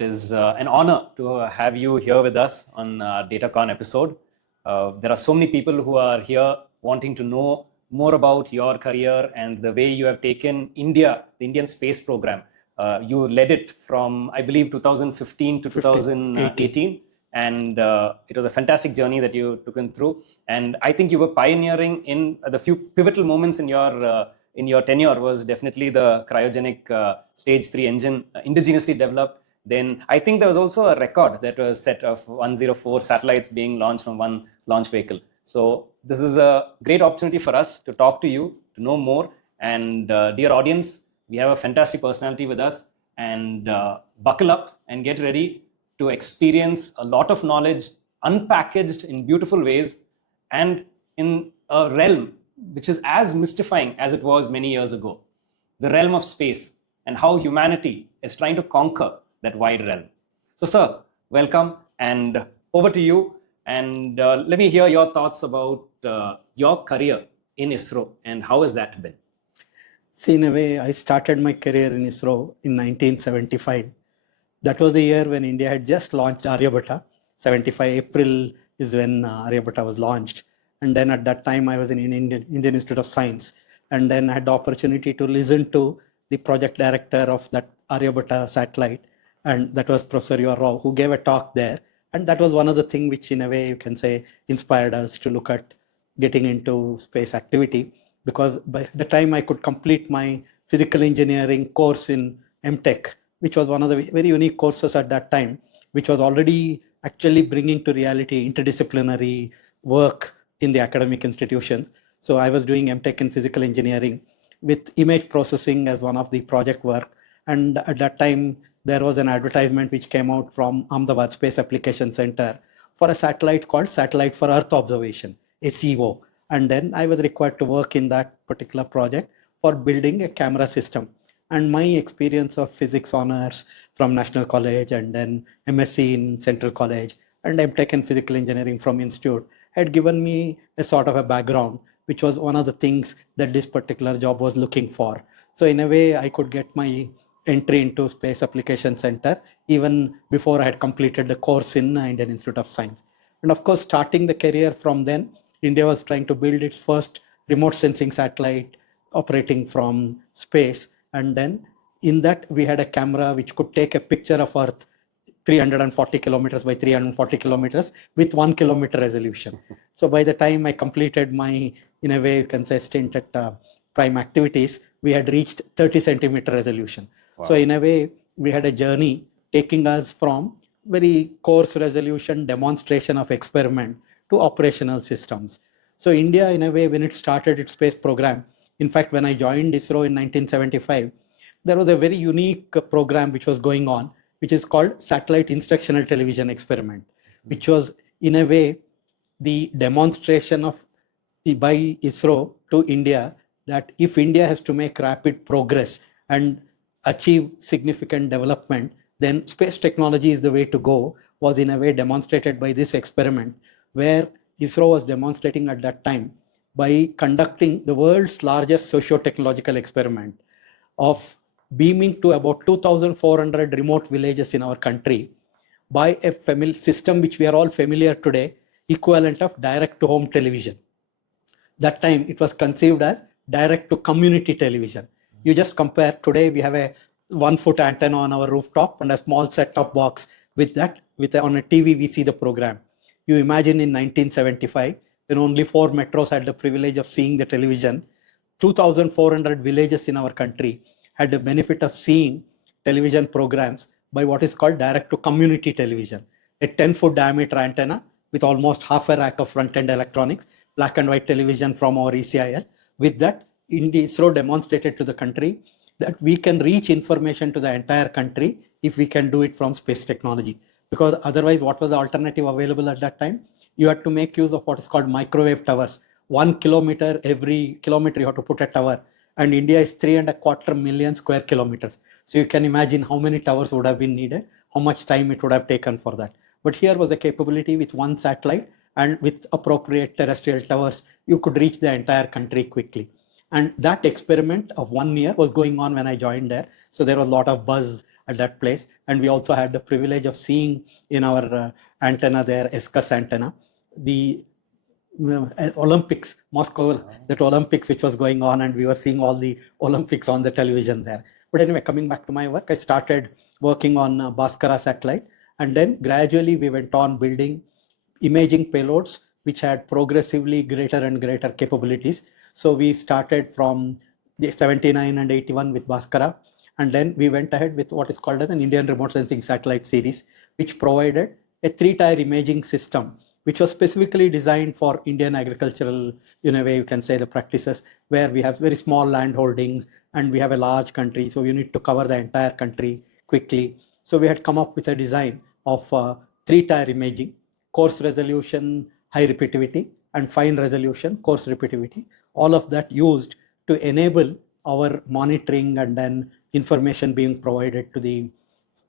It is an honor to have you here with us on our DataCon episode. There are so many people who are here wanting to know more about your career and the way you have taken India, the Indian space program. You led it from, I believe, 2015 to 2018. And it was a fantastic journey that you took in through. And I think you were pioneering in the few pivotal moments in your tenure was definitely the cryogenic stage 3 engine, indigenously developed. Then I think there was also a record that was set of 104 satellites being launched from one launch vehicle. So this is a great opportunity for us to talk to you, to know more. And dear audience, we have a fantastic personality with us, and buckle up and get ready to experience a lot of knowledge unpackaged in beautiful ways and in a realm which is as mystifying as it was many years ago, the realm of space and how humanity is trying to conquer that wide realm. So sir, welcome, and over to you. And let me hear your thoughts about your career in ISRO and how has that been? See, in a way, I started my career in ISRO in 1975. That was the year when India had just launched Aryabhatta. 75 April is when Aryabhatta was launched. And then at that time, I was in Indian Institute of Science. And then I had the opportunity to listen to the project director of that Aryabhatta satellite. And that was Professor Rao, who gave a talk there. And that was one of the things which, in a way, you can say, inspired us to look at getting into space activity. Because by the time I could complete my physical engineering course in MTech, which was one of the very unique courses at that time, which was already actually bringing to reality interdisciplinary work in the academic institutions. So I was doing MTech in physical engineering with image processing as one of the project work. And at that time, there was an advertisement which came out from Ahmedabad Space Application Center for a satellite called Satellite for Earth Observation, SEO. And then I was required to work in that particular project for building a camera system. And my experience of physics honors from National College and then MSc in Central College and MTech in physical engineering from Institute had given me a sort of a background, which was one of the things that this particular job was looking for. So in a way, I could get my entry into Space Application Center even before I had completed the course in Indian Institute of Science. And of course, starting the career from then, India was trying to build its first remote sensing satellite operating from space. And then in that, we had a camera which could take a picture of Earth 340 kilometers by 340 kilometers with 1 kilometer resolution. So by the time I completed my, in a way, you can say, stint at Prime Activities, we had reached 30 centimeter resolution. Wow. So in a way, we had a journey taking us from very coarse resolution demonstration of experiment to operational systems. So India, in a way, when it started its space program, in fact, when I joined ISRO in 1975, there was a very unique program which was going on, which is called Satellite Instructional Television Experiment, which was, in a way, the demonstration of by ISRO to India that if India has to make rapid progress and achieve significant development, then space technology is the way to go, was in a way demonstrated by this experiment, where ISRO was demonstrating at that time by conducting the world's largest socio-technological experiment of beaming to about 2,400 remote villages in our country by a system which we are all familiar today, equivalent of direct-to-home television. That time it was conceived as direct-to-community television. You just compare, today we have a 1-foot antenna on our rooftop and a small set-top box with that, on a TV we see the program. You imagine in 1975, when only 4 metros had the privilege of seeing the television, 2,400 villages in our country had the benefit of seeing television programs by what is called direct-to-community television. A 10-foot diameter antenna with almost half a rack of front-end electronics, black and white television from our ECIL. With that, ISRO demonstrated to the country that we can reach information to the entire country if we can do it from space technology. Because otherwise, what was the alternative available at that time? You had to make use of what is called microwave towers. 1 kilometer, every kilometer you have to put a tower. And India is 3.25 million square kilometers. So you can imagine how many towers would have been needed, how much time it would have taken for that. But here was the capability with one satellite, and with appropriate terrestrial towers, you could reach the entire country quickly. And that experiment of 1 year was going on when I joined there. So there was a lot of buzz at that place. And we also had the privilege of seeing in our antenna there, ESCUS antenna, the Olympics, Moscow, that Olympics which was going on, and we were seeing all the Olympics on the television there. But anyway, coming back to my work, I started working on Bhaskara satellite, and then gradually we went on building imaging payloads which had progressively greater and greater capabilities. So we started from the 79 and 81 with Bhaskara, and then we went ahead with what is called as an Indian remote sensing satellite series, which provided a 3-tier imaging system which was specifically designed for Indian agricultural, in a way you can say, the practices, where we have very small land holdings and we have a large country, so you need to cover the entire country quickly. So we had come up with a design of 3-tier imaging, coarse resolution, high repeativity, and fine resolution, coarse repeativity, all of that used to enable our monitoring and then information being provided to the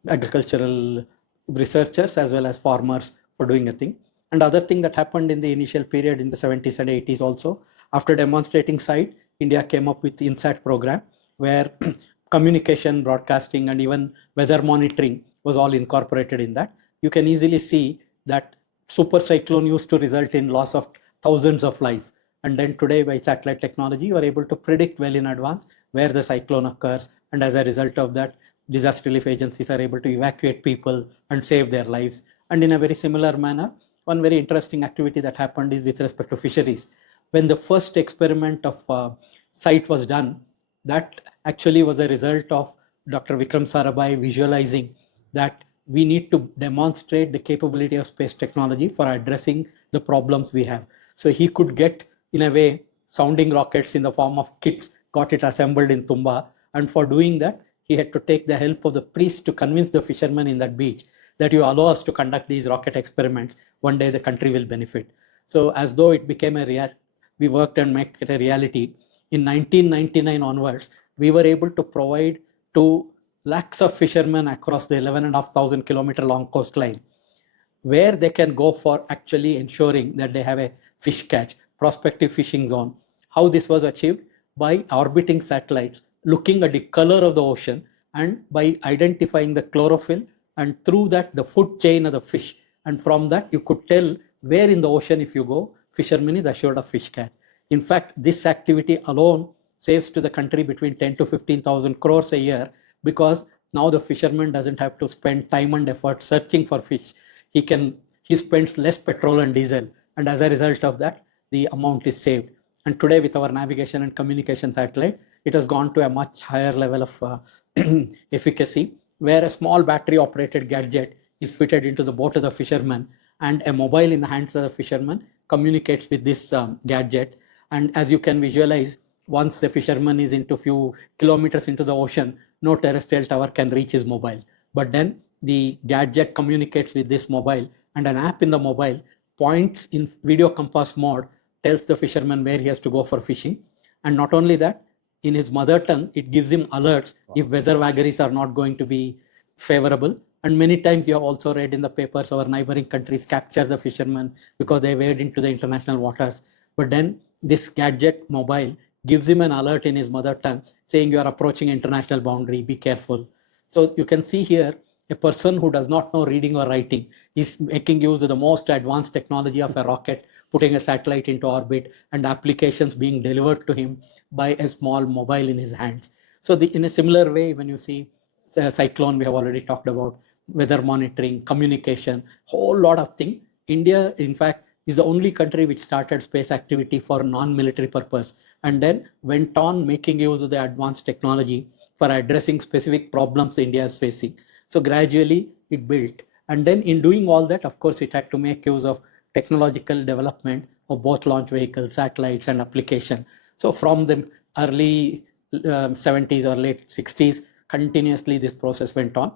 agricultural researchers as well as farmers for doing a thing. And other thing that happened in the initial period in the 70s and 80s also, after demonstrating site, India came up with the INSAT program, where communication, broadcasting, and even weather monitoring was all incorporated in that. You can easily see that super cyclone used to result in loss of thousands of lives. And then today, by satellite technology, you are able to predict well in advance where the cyclone occurs. And as a result of that, disaster relief agencies are able to evacuate people and save their lives. And in a very similar manner, one very interesting activity that happened is with respect to fisheries. When the first experiment of site was done, that actually was a result of Dr. Vikram Sarabhai visualizing that we need to demonstrate the capability of space technology for addressing the problems we have. So he could get, in a way, sounding rockets in the form of kits, got it assembled in Tumba. And for doing that, he had to take the help of the priest to convince the fishermen in that beach that you allow us to conduct these rocket experiments. One day the country will benefit. So as though it became a reality, we worked and make it a reality. In 1999 onwards, we were able to provide to lakhs of fishermen across the 11,500 kilometer long coastline, where they can go for actually ensuring that they have a fish catch, prospective fishing zone. How this was achieved? By orbiting satellites, looking at the color of the ocean, and by identifying the chlorophyll, and through that the food chain of the fish. And from that you could tell where in the ocean, if you go, fisherman is assured of fish catch. In fact, this activity alone saves to the country between 10 to 15,000 crores a year, because now the fisherman doesn't have to spend time and effort searching for fish. He spends less petrol and diesel, and as a result of that, the amount is saved. And today, with our navigation and communication satellite, it has gone to a much higher level of efficacy, where a small battery operated gadget is fitted into the boat of the fisherman, and a mobile in the hands of the fisherman communicates with this gadget. And as you can visualize, once the fisherman is into few kilometers into the ocean, no terrestrial tower can reach his mobile. But then the gadget communicates with this mobile, and an app in the mobile points in video compass mode, tells the fisherman where he has to go for fishing. And not only that, in his mother tongue, it gives him alerts if weather vagaries are not going to be favorable. And many times you have also read in the papers, our neighboring countries capture the fishermen because they wade into the international waters. But then this gadget mobile gives him an alert in his mother tongue saying you are approaching international boundary, be careful. So you can see here, a person who does not know reading or writing is making use of the most advanced technology of a rocket, putting a satellite into orbit, and applications being delivered to him by a small mobile in his hands. So in a similar way, when you see cyclone, we have already talked about, weather monitoring, communication, whole lot of things. India, in fact, is the only country which started space activity for non-military purpose, and then went on making use of the advanced technology for addressing specific problems India is facing. So gradually it built. And then in doing all that, of course, it had to make use of technological development of both launch vehicles, satellites, and application. So from the early 70s or late 60s, continuously this process went on.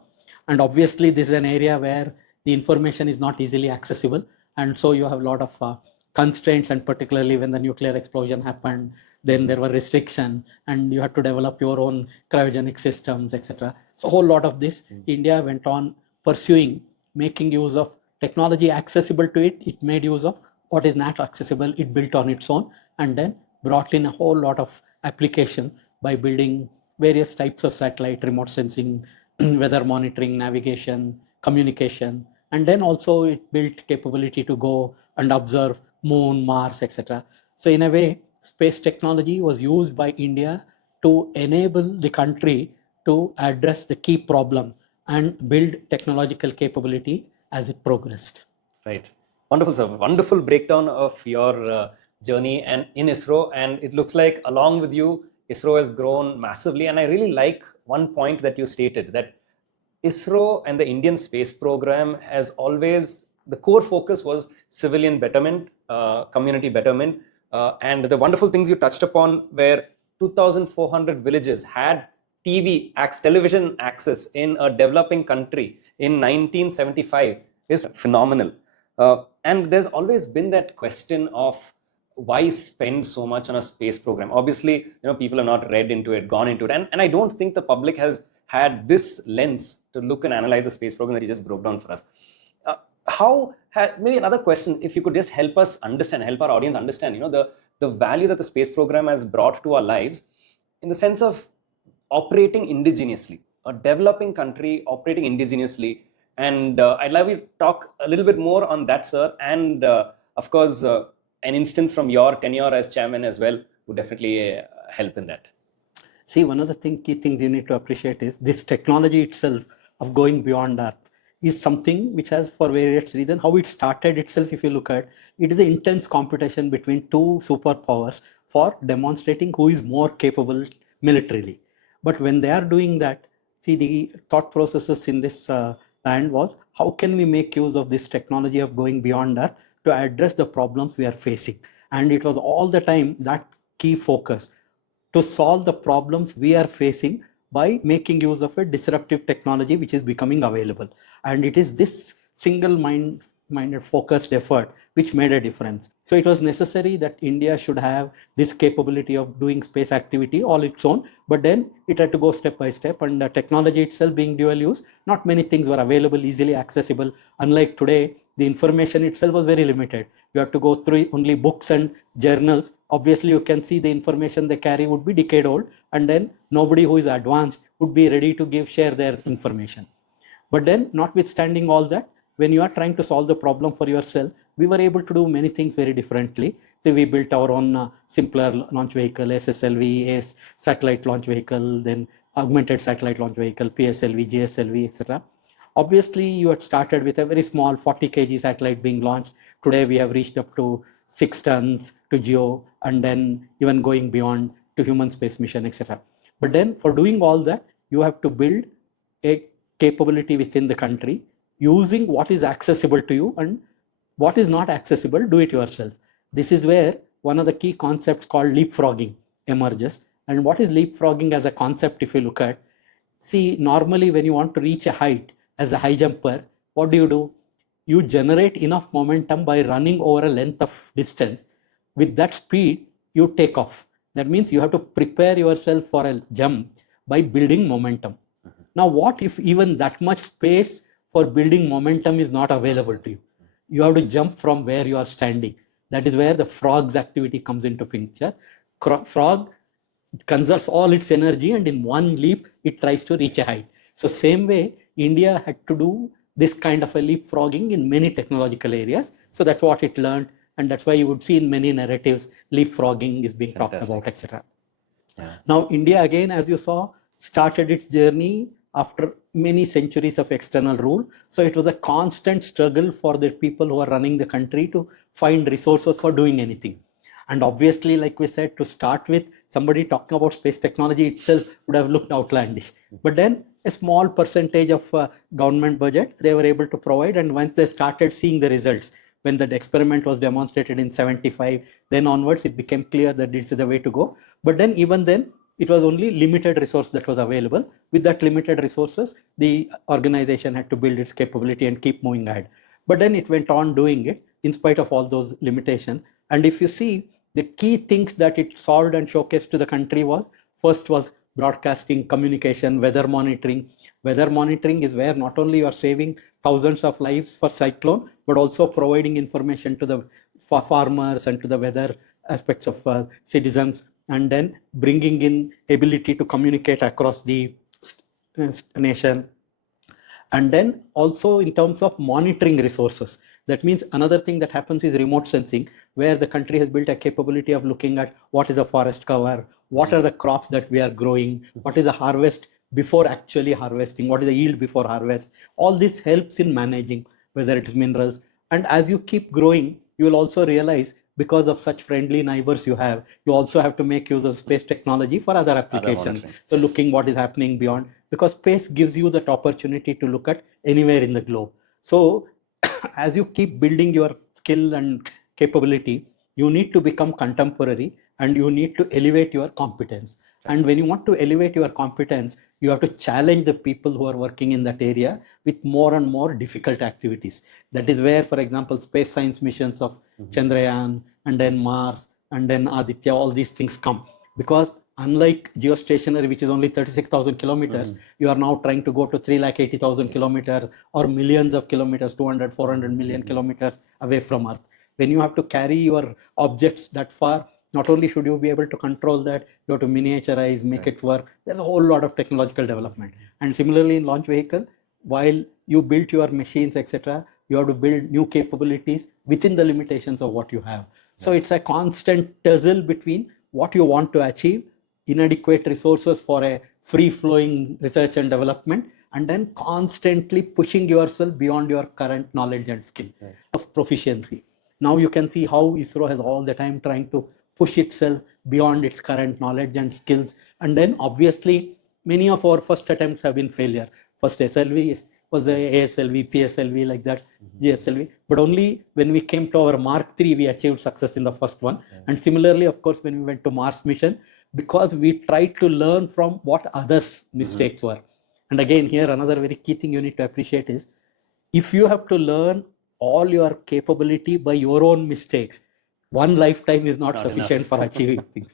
And obviously, this is an area where the information is not easily accessible. And so you have a lot of constraints, and particularly when the nuclear explosion happened, then there were restrictions, and you had to develop your own cryogenic systems, etc. So a whole lot of this, India went on pursuing, making use of technology accessible to it. It made use of what is not accessible, it built on its own, and then brought in a whole lot of application by building various types of satellite, remote sensing, weather monitoring, navigation, communication, and then also it built capability to go and observe moon, Mars, etc. So in a way, space technology was used by India to enable the country to address the key problem and build technological capability as it progressed. Right. Wonderful, sir. Wonderful breakdown of your journey and in ISRO. And it looks like along with you, ISRO has grown massively. And I really like one point that you stated, that ISRO and the Indian space program has always, the core focus was civilian betterment, community betterment. And the wonderful things you touched upon, where 2,400 villages had television access in a developing country in 1975, is phenomenal. And there's always been that question of why spend so much on a space program. Obviously, people have not read into it, gone into it, and I don't think the public has had this lens to look and analyze the space program that you just broke down for us. Maybe another question, if you could just help us understand, help our audience understand, the value that the space program has brought to our lives, in the sense of operating indigenously, a developing country operating indigenously. And I'd love you to talk a little bit more on that, sir. And of course, an instance from your tenure as chairman as well would definitely help in that. See, one of the key things you need to appreciate is this technology itself of going beyond Earth is something which has, for various reasons, how it started itself. If you look at it, is an intense competition between two superpowers for demonstrating who is more capable militarily. But when they are doing that, see, the thought processes in this land was, how can we make use of this technology of going beyond Earth to address the problems we are facing? And it was all the time that key focus to solve the problems we are facing by making use of a disruptive technology which is becoming available. And it is this single-minded focused effort which made a difference. So it was necessary that India should have this capability of doing space activity all its own, but then it had to go step by step, and the technology itself being dual use, not many things were available, easily accessible. Unlike today, the information itself was very limited. You have to go through only books and journals. Obviously, you can see the information they carry would be decade old, and then nobody who is advanced would be ready to share their information. But then, notwithstanding all that, when you are trying to solve the problem for yourself, we were able to do many things very differently. So we built our own simpler launch vehicle, SSLV, satellite launch vehicle, then augmented satellite launch vehicle, PSLV, GSLV, etc. Obviously, you had started with a very small 40 kg satellite being launched. Today, we have reached up to 6 tons to GEO, and then even going beyond to human space mission, etc. But then for doing all that, you have to build a capability within the country using what is accessible to you, and what is not accessible, do it yourself. This is where one of the key concepts called leapfrogging emerges. And what is leapfrogging as a concept, if you look at, see, normally when you want to reach a height as a high jumper, what do? You generate enough momentum by running over a length of distance. With that speed, you take off. That means you have to prepare yourself for a jump by building momentum. Now, what if even that much space for building momentum is not available to you? You have to jump from where you are standing. That is where the frog's activity comes into picture. Frog conserves all its energy, and in one leap, it tries to reach a height. So same way, India had to do this kind of a leapfrogging in many technological areas. So that's what it learned. And that's why you would see in many narratives, leapfrogging is being talked about, etc. Yeah. Now, India, again, as you saw, started its journey after many centuries of external rule. So it was a constant struggle for the people who are running the country to find resources for doing anything. And obviously, like we said, to start with, somebody talking about space technology itself would have looked outlandish. But then a small percentage of government budget they were able to provide. And once they started seeing the results, when that experiment was demonstrated in 75, then onwards, it became clear that this is the way to go. But then even then, it was only limited resource that was available. With that limited resources, the organization had to build its capability and keep moving ahead. But then it went on doing it in spite of all those limitations. And if you see, the key things that it solved and showcased to the country was, first was broadcasting, communication, weather monitoring. Weather monitoring is where not only you are saving thousands of lives for cyclone, but also providing information to the farmers and to the weather aspects of citizens, and then bringing in ability to communicate across the nation. And then also in terms of monitoring resources. That means another thing that happens is remote sensing, where the country has built a capability of looking at what is the forest cover, what are the crops that we are growing, what is the harvest before actually harvesting, what is the yield before harvest. All this helps in managing whether it is minerals. And as you keep growing, you will also realize, because of such friendly neighbors you have, you also have to make use of space technology for other applications. So looking what is happening beyond, because space gives you that opportunity to look at anywhere in the globe. So as you keep building your skill and capability, you need to become contemporary and you need to elevate your competence. And when you want to elevate your competence, you have to challenge the people who are working in that area with more and more difficult activities. That is where, for example, space science missions of Chandrayaan and then Mars and then Aditya, all these things come. Because unlike geostationary, which is only 36,000 kilometers, you are now trying to go to 380,000 kilometers or millions of kilometers, 200, 400 million kilometers away from Earth. When you have to carry your objects that far, not only should you be able to control that, you have to miniaturize, make it work. There's a whole lot of technological development. And similarly in launch vehicle, while you build your machines, etc., you have to build new capabilities within the limitations of what you have. So it's a constant tussle between what you want to achieve, inadequate resources for a free-flowing research and development, and then constantly pushing yourself beyond your current knowledge and skill of proficiency. Now you can see how ISRO has all the time trying to push itself beyond its current knowledge and skills. And then obviously many of our first attempts have been failure. First SLV was the ASLV, PSLV, like that, GSLV. But only when we came to our Mark III, we achieved success in the first one. And similarly, of course, when we went to Mars mission, because we tried to learn from what others' mistakes were. And again, here another very key thing you need to appreciate is, if you have to learn all your capability by your own mistakes, one lifetime is not sufficient for achieving things.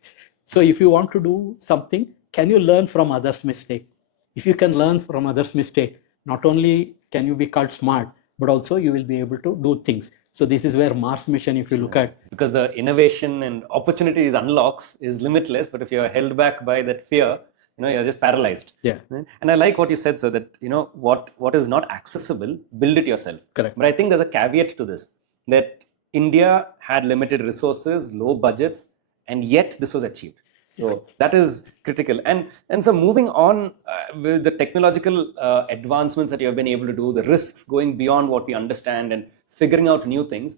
So if you want to do something, can you learn from others' mistake? If you can learn from others' mistake, not only can you be called smart, but also you will be able to do things. So this is where Mars mission, if you look at, because the innovation and opportunities unlocks is limitless, but if you're held back by that fear, you're just paralyzed. And I like what you said, so that what is not accessible, build it yourself. Correct. But I think there's a caveat to this, that India had limited resources, low budgets, and yet this was achieved. So that is critical. And so moving on with the technological advancements that you have been able to do, the risks going beyond what we understand and figuring out new things,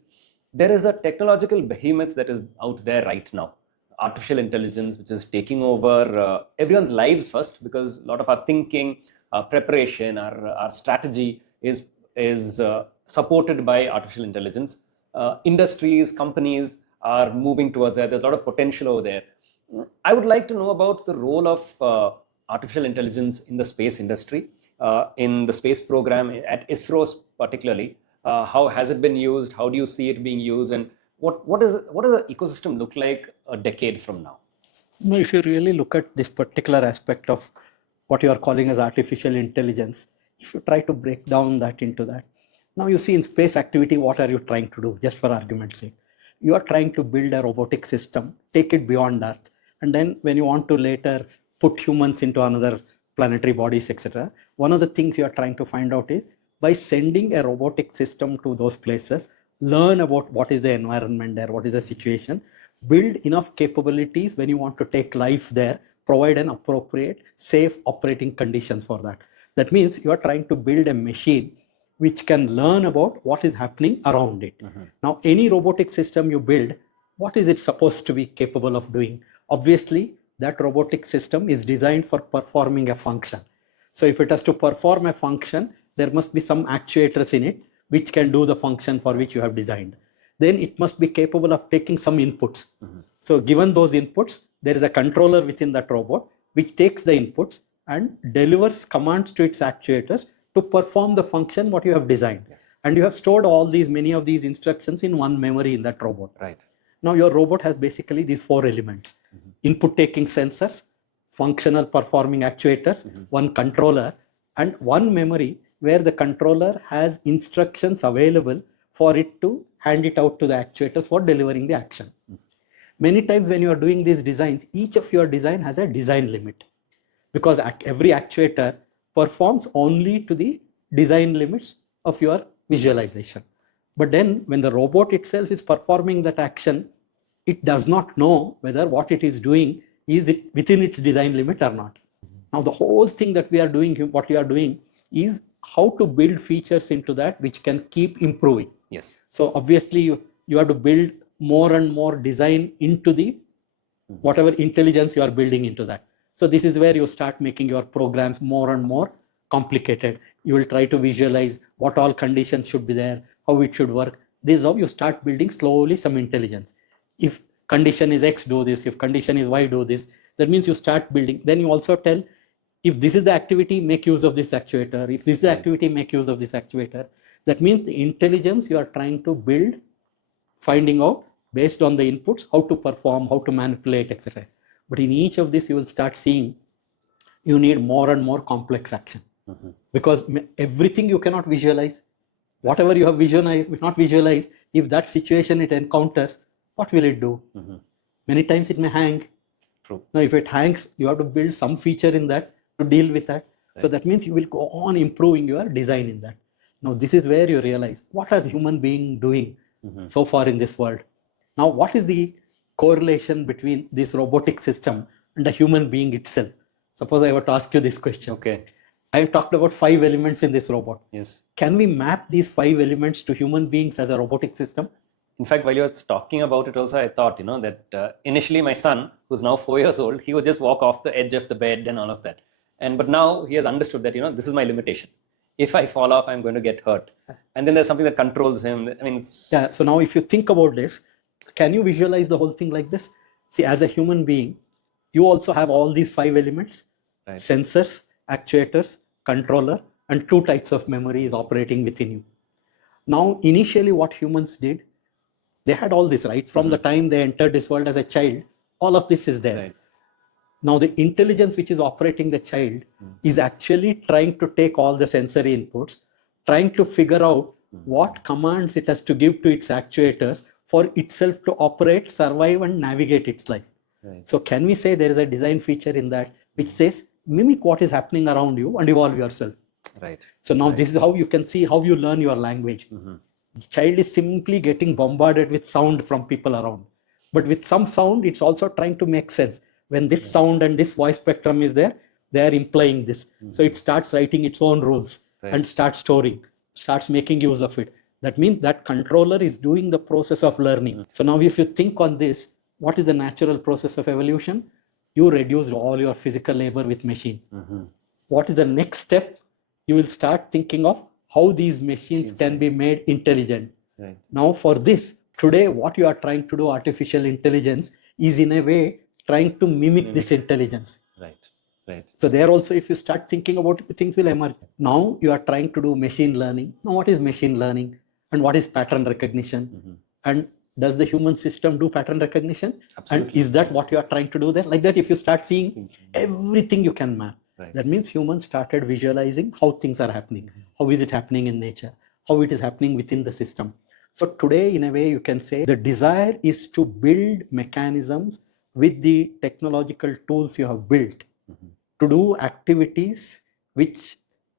there is a technological behemoth that is out there right now. Artificial intelligence, which is taking over everyone's lives first, because a lot of our thinking, our preparation, our strategy is supported by artificial intelligence. Industries, companies are moving towards that. There's a lot of potential over there. I would like to know about the role of artificial intelligence in the space industry, in the space program at ISRO particularly. How has it been used? How do you see it being used? And what does the ecosystem look like a decade from now? If you really look at this particular aspect of what you are calling as artificial intelligence, if you try to break down that into that, now you see in space activity, what are you trying to do? Just for argument's sake, you are trying to build a robotic system, take it beyond Earth. And then when you want to later put humans into another planetary bodies, etc., one of the things you are trying to find out is, by sending a robotic system to those places, learn about what is the environment there, what is the situation, build enough capabilities when you want to take life there, provide an appropriate, safe operating conditions for that. That means you are trying to build a machine which can learn about what is happening around it. Now, any robotic system you build, what is it supposed to be capable of doing? Obviously, that robotic system is designed for performing a function. So if it has to perform a function, there must be some actuators in it which can do the function for which you have designed. Then it must be capable of taking some inputs. So given those inputs, there is a controller within that robot which takes the inputs and delivers commands to its actuators to perform the function what you have designed. And you have stored many of these instructions in one memory in that robot. Right. Now your robot has basically these four elements: input taking sensors, functional performing actuators, one controller, and one memory where the controller has instructions available for it to hand it out to the actuators for delivering the action. Many times when you are doing these designs, each of your design has a design limit, because every actuator performs only to the design limits of your visualization. But then when the robot itself is performing that action, it does not know whether what it is doing is it within its design limit or not. Now the whole thing that we are doing, what we are doing is how to build features into that which can keep improving. Yes. So obviously you have to build more and more design into the whatever intelligence you are building into that. So this is where you start making your programs more and more complicated. You will try to visualize what all conditions should be there, how it should work. This is how you start building slowly some intelligence. If condition is X, do this. If condition is Y, do this. That means you start building. Then you also tell, if this is the activity, make use of this actuator. If this is the activity, make use of this actuator. That means the intelligence you are trying to build, finding out based on the inputs, how to perform, how to manipulate, etc. But in each of this, you will start seeing you need more and more complex action. Because everything you cannot visualize. Whatever you have not visualized, if that situation it encounters, what will it do? Many times it may hang. True. Now, if it hangs, you have to build some feature in that to deal with that. Right. So that means you will go on improving your design in that. Now, this is where you realize what has human being doing so far in this world. Now, what is the correlation between this robotic system and the human being itself? Suppose I were to ask you this question. Okay. I have talked about 5 elements in this robot. Yes. Can we map these 5 elements to human beings as a robotic system? In fact, while you were talking about it also, I thought, that initially my son, who's now 4 years old, he would just walk off the edge of the bed and all of that. But now he has understood that, this is my limitation. If I fall off, I'm going to get hurt. And then there's something that controls him. Yeah. So now if you think about this, can you visualize the whole thing like this? See, as a human being, you also have all these 5 elements, right. Sensors, actuators, controller, and 2 types of memory is operating within you. Now, initially what humans did, they had all this, right? From the time they entered this world as a child, all of this is there. Right. Now, the intelligence which is operating the child is actually trying to take all the sensory inputs, trying to figure out what commands it has to give to its actuators for itself to operate, survive, and navigate its life. Right. So can we say there is a design feature in that which says, mimic what is happening around you and evolve yourself? Right. So now this is how you can see how you learn your language. The child is simply getting bombarded with sound from people around. But with some sound, it's also trying to make sense. When this sound and this voice spectrum is there, they are implying this. So it starts writing its own rules and starts storing, starts making use of it. That means that controller is doing the process of learning. So now if you think on this, what is the natural process of evolution? You reduce all your physical labor with machine. What is the next step? You will start thinking of how these machines can be made intelligent. Right. Now for this, today what you are trying to do, artificial intelligence, is in a way trying to mimic this intelligence. Right. Right. So there also, if you start thinking about it, things will emerge. Now you are trying to do machine learning. Now what is machine learning and what is pattern recognition? And does the human system do pattern recognition? Absolutely. And is that what you are trying to do there? Like that, if you start seeing everything you can map, that means humans started visualizing how things are happening. How is it happening in nature? How it is happening within the system. So today, in a way, you can say the desire is to build mechanisms with the technological tools you have built to do activities which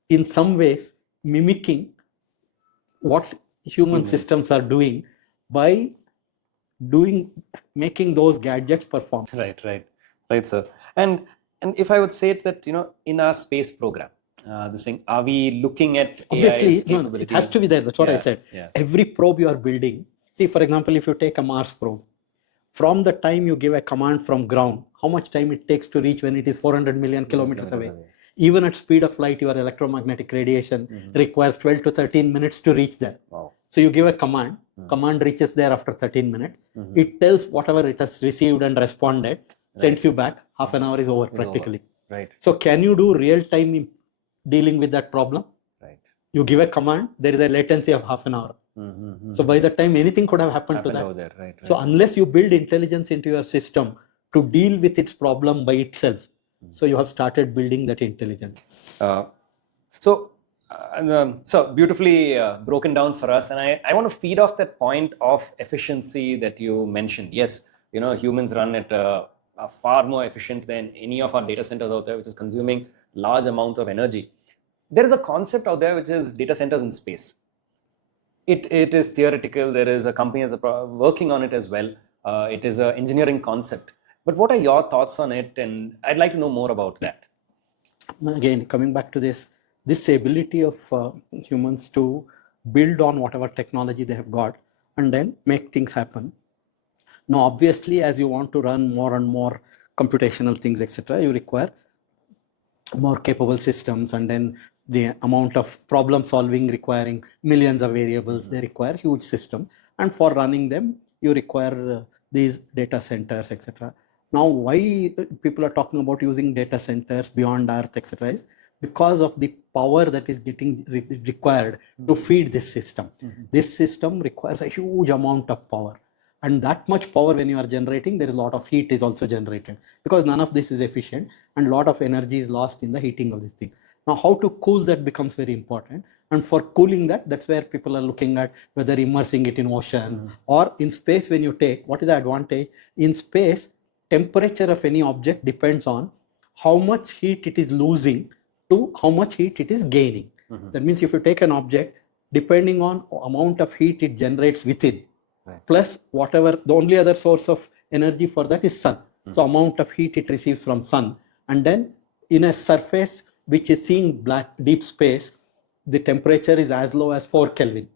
in some ways mimicking what human systems are doing by making those gadgets perform. Right, sir. And if I would say that, in our space program, this thing, are we looking at obviously no, it has to be there. That's what I said. Every probe you are building, see, for example, if you take a Mars probe, from the time you give a command from ground, how much time it takes to reach when it is 400 million kilometers away. Even at speed of light, your electromagnetic radiation requires 12 to 13 minutes to reach there. Wow. So you give a command, command reaches there after 13 minutes. It tells whatever it has received and responded, sends you back, half an hour is over practically. Right. So can you do real time dealing with that problem? Right. You give a command, there is a latency of half an hour. So by the time anything could have happened to that. There. Right. So unless you build intelligence into your system to deal with its problem by itself, so you have started building that intelligence. So beautifully broken down for us. And I want to feed off that point of efficiency that you mentioned. Yes, humans run at far more efficient than any of our data centers out there, which is consuming large amount of energy. there is a concept out there which is data centers in space. It is theoretical. There is a company working on it as well. It is an engineering concept. But what are your thoughts on it? And I'd like to know more about that. Again, coming back to this ability of humans to build on whatever technology they have got and then make things happen. Now, obviously, as you want to run more and more computational things, etc., you require more capable systems, and then the amount of problem solving requiring millions of variables, they require huge system, and for running them you require these data centers, etc. Now, why people are talking about using data centers beyond Earth, etc., is because of the power that is getting required to feed this system. This system requires a huge amount of power, and that much power when you are generating, there is a lot of heat is also generated, because none of this is efficient and a lot of energy is lost in the heating of this thing. Now, how to cool that becomes very important, and for cooling that, that's where people are looking at whether immersing it in ocean or in space. When you take, what is the advantage in space? Temperature of any object depends on how much heat it is losing to how much heat it is gaining. That means if you take an object, depending on amount of heat it generates within, plus whatever, the only other source of energy for that is sun. So amount of heat it receives from sun, and then in a surface which is seeing deep space, the temperature is as low as 4 Kelvin.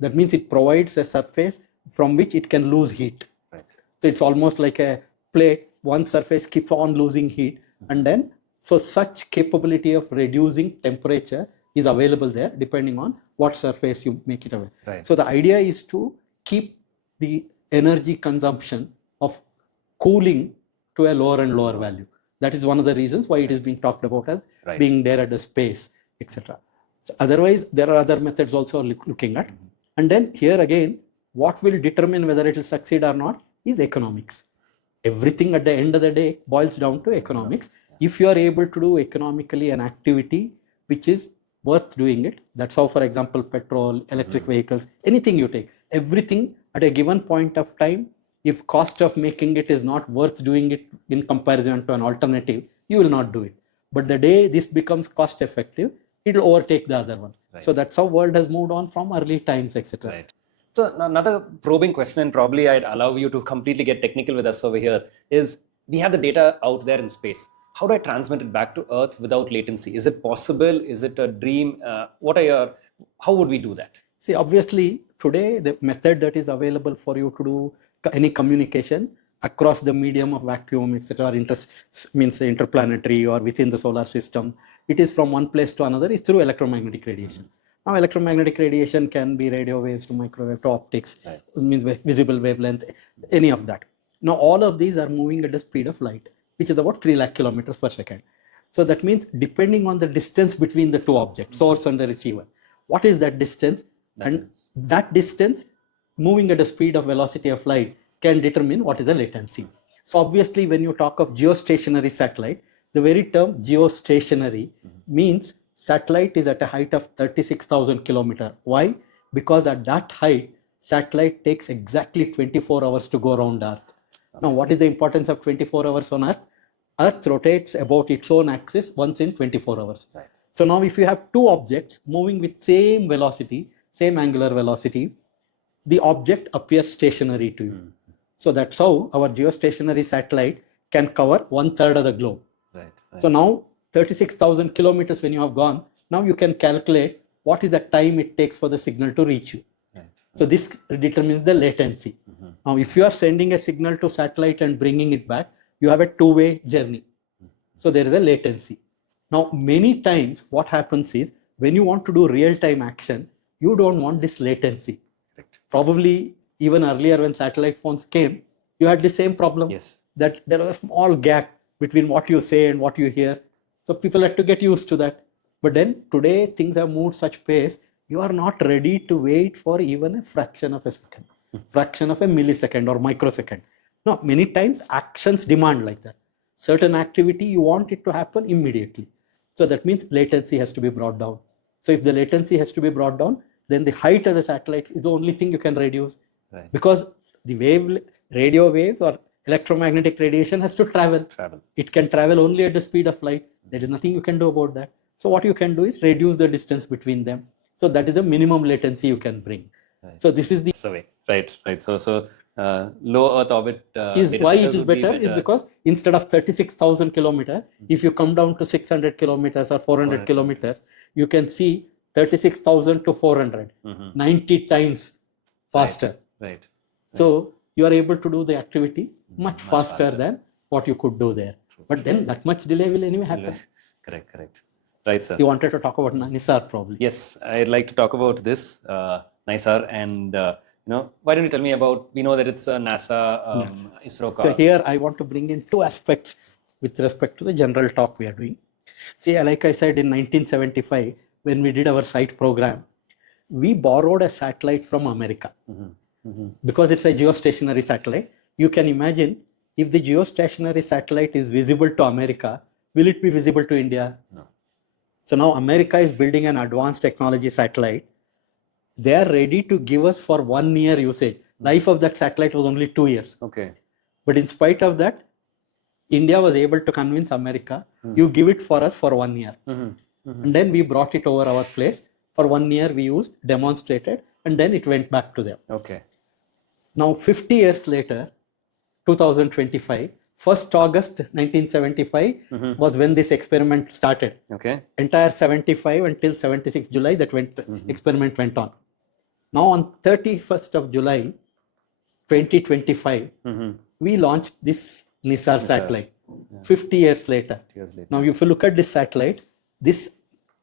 That means it provides a surface from which it can lose heat. So it's almost like a plate, one surface keeps on losing heat, and then so such capability of reducing temperature is available there depending on what surface you make it away. So the idea is to keep the energy consumption of cooling to a lower and lower value. That is one of the reasons why it is being talked about as being there at the space, etc. So otherwise, there are other methods also looking at. And then here again, what will determine whether it will succeed or not is economics. Everything at the end of the day boils down to economics. If you are able to do economically an activity which is worth doing it, that's how, for example, petrol, electric vehicles, anything you take, everything at a given point of time, if cost of making it is not worth doing it in comparison to an alternative, you will not do it. But the day this becomes cost effective, it will overtake the other one. So that's how world has moved on from early times, etc. So another probing question, and probably I'd allow you to completely get technical with us over here, is we have the data out there in space. How do I transmit it back to Earth without latency? Is it possible? Is it a dream? How would we do that? See, obviously, today the method that is available for you to do any communication across the medium of vacuum, etc., means interplanetary or within the solar system, it is from one place to another, is through electromagnetic radiation. Now, electromagnetic radiation can be radio waves to microwave to optics, means visible wavelength, any of that. Now, all of these are moving at the speed of light, which is about 3 lakh kilometers per second. So that means depending on the distance between the two objects, source and the receiver, what is that distance? And that distance moving at the speed of velocity of light can determine what is the latency. So obviously, when you talk of geostationary satellite, the very term geostationary means satellite is at a height of 36,000 kilometers. Why? Because at that height, satellite takes exactly 24 hours to go around Earth. Now, what is the importance of 24 hours on Earth? Earth rotates about its own axis once in 24 hours. So now if you have two objects moving with same velocity, same angular velocity, the object appears stationary to you. So that's how our geostationary satellite can cover 1/3 of the globe. So now 36,000 kilometers when you have gone, now you can calculate what is the time it takes for the signal to reach you. So this determines the latency. Now, if you are sending a signal to satellite and bringing it back, you have a two-way journey. So there is a latency. Now, many times what happens is when you want to do real-time action, you don't want this latency. Probably even earlier when satellite phones came, you had the same problem, that there was a small gap between what you say and what you hear. So people had to get used to that. But then today things have moved such pace, you are not ready to wait for even a fraction of a second, fraction of a millisecond or microsecond. No, many times actions demand like that. Certain activity, you want it to happen immediately. So that means latency has to be brought down. So if the latency has to be brought down, then the height of the satellite is the only thing you can reduce. Because the radio waves or electromagnetic radiation has to travel. It can travel only at the speed of light. There is nothing you can do about that. So what you can do is reduce the distance between them. So that is the minimum latency you can bring. Right. So this is the way. Right. So low Earth orbit is data why it centers is would be better is because instead of 36,000 kilometers, if you come down to 600 kilometers or 400 kilometers, you can see 36,000 to 400, 90 times faster. Right. So you are able to do the activity much faster than what you could do there. But then that much delay will anyway happen. Correct. Right, sir. You wanted to talk about NISAR probably. Yes, I'd like to talk about this, NISAR, and why don't you tell me about, we know that it's a NASA ISRO car. So here I want to bring in two aspects with respect to the general talk we are doing. See, like I said, in 1975, when we did our site program, we borrowed a satellite from America. Because it's a geostationary satellite. You can imagine if the geostationary satellite is visible to America, will it be visible to India? No. So now America is building an advanced technology satellite. They are ready to give us for 1 year usage. Life of that satellite was only 2 years. Okay. But in spite of that, India was able to convince America, you give it for us for 1 year. And then we brought it over our place. For 1 year we used, demonstrated, and then it went back to them. Okay. Now 50 years later, 2025, 1st August 1975 was when this experiment started. Okay. Entire 75 until 76 July that experiment went on. Now on 31st of July 2025, we launched this NISAR satellite. 50 years later. Now if you look at this satellite, this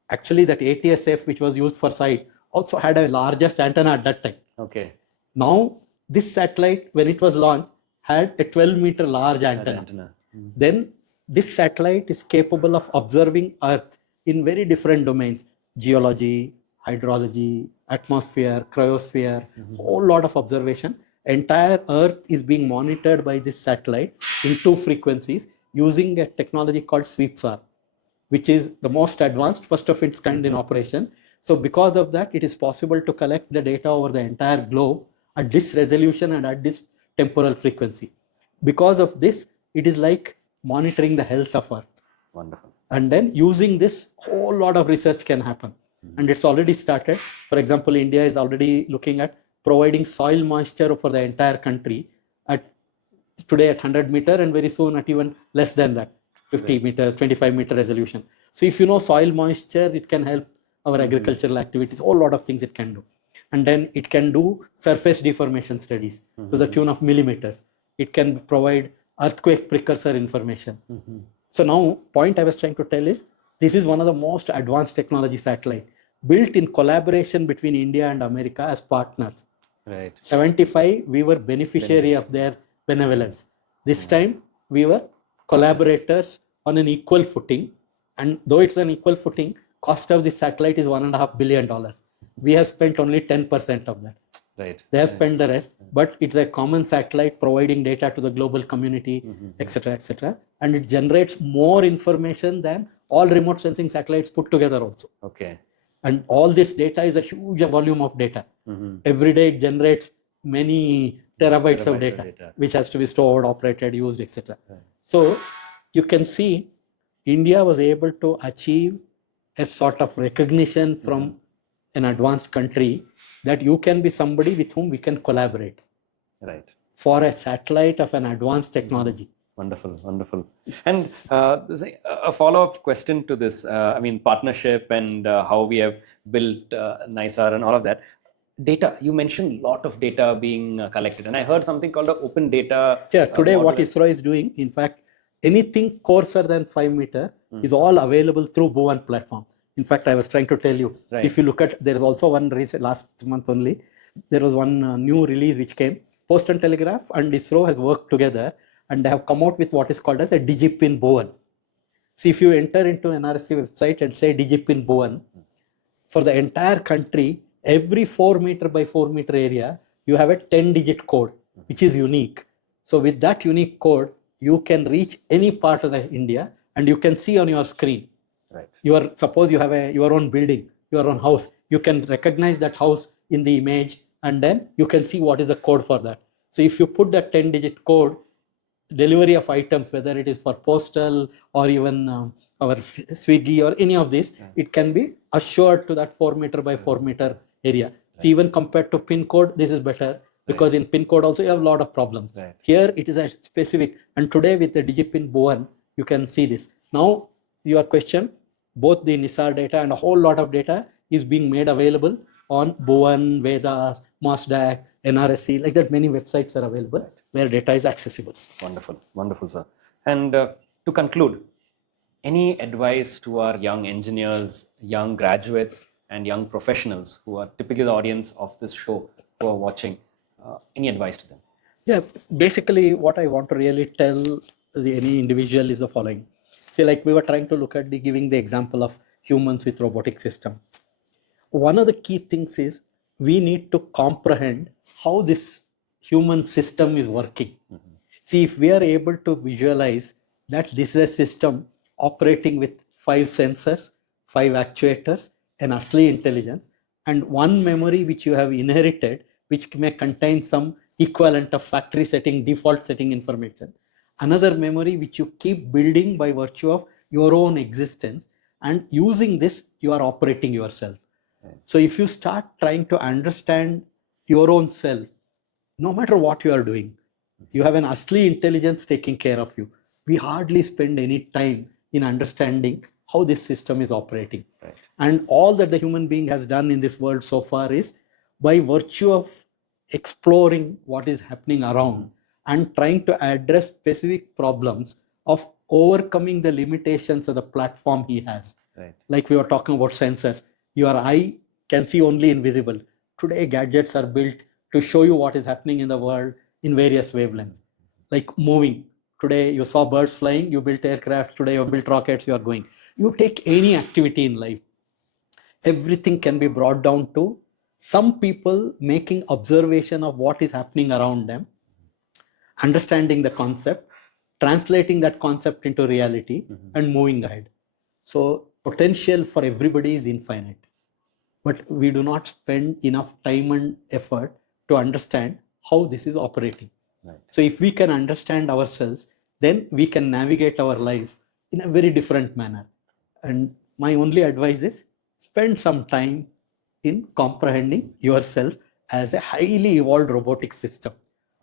actually that ATSF which was used for site also had a largest antenna at that time. Okay. Now this satellite, when it was launched, had a 12-meter large antenna. Then this satellite is capable of observing Earth in very different domains: geology, hydrology, atmosphere, cryosphere, whole lot of observation. Entire Earth is being monitored by this satellite in 2 frequencies using a technology called SweepSAR, which is the most advanced, first of its kind in operation. So because of that, it is possible to collect the data over the entire globe at this resolution and at this temporal frequency. Because of this, it is like monitoring the health of Earth. Wonderful. And then using this, whole lot of research can happen. And it's already started. For example, India is already looking at providing soil moisture for the entire country today at 100 meter and very soon at even less than that, 50 meter, 25 meter resolution. So if you know soil moisture, it can help our agricultural activities, a whole lot of things it can do. And then it can do surface deformation studies to the tune of millimeters. It can provide earthquake precursor information. So now, point I was trying to tell is, this is one of the most advanced technology satellite built in collaboration between India and America as partners. Right. 75, we were beneficiary of their benevolence. This time, we were collaborators on an equal footing. And though it's an equal footing, cost of this satellite is $1.5 billion. We have spent only 10% of that. Right. They have spent the rest, but it's a common satellite providing data to the global community, etc., etc. And it generates more information than all remote sensing satellites put together also. Okay. And all this data is a huge volume of data. Every day it generates many terabytes of data, which has to be stored, operated, used, etc. So you can see India was able to achieve a sort of recognition from an advanced country that you can be somebody with whom we can collaborate. Right. For a satellite of an advanced technology. Wonderful, wonderful. And there's a follow-up question to this, partnership and how we have built NISAR and all of that. Data, you mentioned a lot of data being collected, and I heard something called the open data. Yeah, today what ISRO is doing, in fact, anything coarser than 5 meter is all available through Bhuvan platform. In fact, I was trying to tell you, if you look at, there is also one recent, last month only, there was one new release which came. Post and Telegraph and ISRO has worked together and they have come out with what is called as a DigiPin Bhuvan. See, if you enter into NRC website and say DigiPin Bhuvan, for the entire country, every 4 meter by 4 meter area, you have a 10-digit code, which is unique. So with that unique code, you can reach any part of the India and you can see on your screen. Right. Suppose you have your own building, your own house, you can recognize that house in the image and then you can see what is the code for that. So if you put that 10-digit code, delivery of items, whether it is for postal or even our Swiggy or any of these, it can be assured to that 4 meter by 4 meter area. So even compared to pin code, this is better, because in pin code also you have a lot of problems. Here it is a specific, and today with the DigiPin Bowen, you can see this. Now your question, both the NISAR data and a whole lot of data is being made available on Bowen, Vedas, MOSDAC, NRSC, like that many websites are available where data is accessible. Wonderful, wonderful, sir. And to conclude, any advice to our young engineers, young graduates, and young professionals who are typically the audience of this show, who are watching? Any advice to them? Yeah, basically what I want to really tell any individual is the following. See, like we were trying to look at giving the example of humans with robotic system. One of the key things is we need to comprehend how this human system is working. See, if we are able to visualize that this is a system operating with 5 sensors, 5 actuators, an asli intelligence, and one memory which you have inherited, which may contain some equivalent of factory setting, default setting information. Another memory which you keep building by virtue of your own existence, and using this, you are operating yourself. So if you start trying to understand your own self, no matter what you are doing, you have an asli intelligence taking care of you. We hardly spend any time in understanding how this system is operating. And all that the human being has done in this world so far is by virtue of exploring what is happening around and trying to address specific problems of overcoming the limitations of the platform he has. Like we were talking about sensors. Your eye can see only invisible. Today, gadgets are built to show you what is happening in the world in various wavelengths. Like moving. Today, you saw birds flying, you built aircraft. Today, you built rockets, you are going. You take any activity in life. Everything can be brought down to some people making observation of what is happening around them, understanding the concept, translating that concept into reality, and moving ahead. So potential for everybody is infinite, but we do not spend enough time and effort to understand how this is operating. So if we can understand ourselves, then we can navigate our life in a very different manner. And my only advice is spend some time in comprehending yourself as a highly evolved robotic system,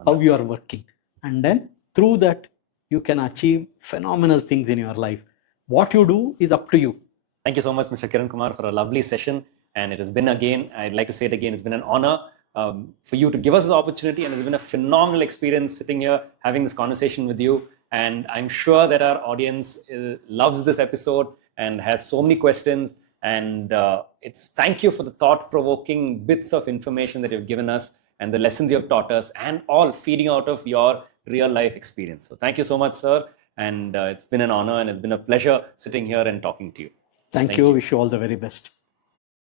how you are working. And then through that, you can achieve phenomenal things in your life. What you do is up to you. Thank you so much, Mr. Kiran Kumar, for a lovely session. And it has been, again, I'd like to say it again, it's been an honor for you to give us this opportunity. And it's been a phenomenal experience sitting here, having this conversation with you. And I'm sure that our audience loves this episode and has so many questions. And it's thank you for the thought-provoking bits of information that you've given us and the lessons you've taught us, and all feeding out of your real-life experience. So thank you so much, sir. And it's been an honor and it's been a pleasure sitting here and talking to you. Thank you. Wish you all the very best.